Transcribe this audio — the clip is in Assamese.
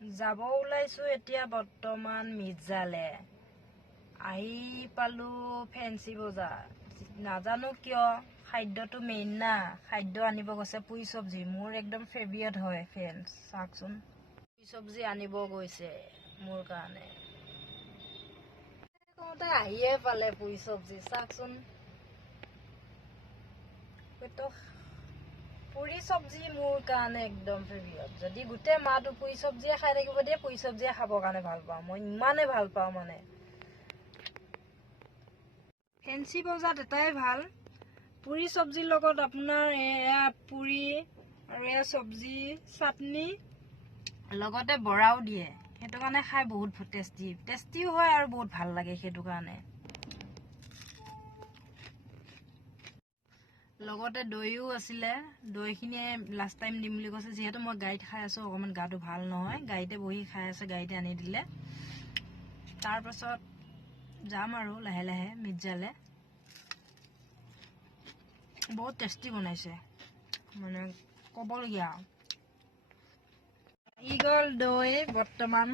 যাব ওলাইছো এতিয়া বৰ্তমান মিৰ্জালে আহি পালো ফেঞ্চি বজাৰ নাজানো কিয় খাদ্যটো মেইন না খাদ্য আনিব গৈছে পুৰি চব্জি মোৰ একদম ফেভৰিট হয় ফ্ৰেণ্ডছ চাওকচোন পুৰি চব্জি আনিব গৈছে মোৰ কাৰণে কওঁতে আহিয়ে পালে পুৰি চব্জি চাওকচোন পুৰি চব্জি মোৰ কাৰণে একদম ফেভৰিট যদি গোটেই মাহটো পুৰি চব্জিয়ে খাই থাকিব দিয়ে পুৰি চব্জিয়ে খাবৰ কাৰণে ভাল পাওঁ মই ইমানে ভাল পাওঁ মানে ফেঞ্চি বজাৰত এটাই ভাল পুৰি চব্জিৰ লগত আপোনাৰ এয়া পুৰি আৰু এয়া চব্জি চাটনি লগতে বৰাও দিয়ে সেইটো কাৰণে খাই বহুত টেষ্টিও হয় আৰু বহুত ভাল লাগে সেইটো কাৰণে লগতে দৈও আছিলে দৈখিনিয়ে লাষ্ট টাইম দিম বুলি কৈছে যিহেতু মই গাড়ীত খাই আছো অকণমান গাটো ভাল নহয় গাড়ীতে বহি খাই আছে গাড়ীতে আনি দিলে তাৰপাছত যাম আৰু লাহে লাহে মিৰ্জালে বহুত টেষ্টি বনাইছে মানে ক'বলগীয়া আহি গ'ল দৈ বৰ্তমান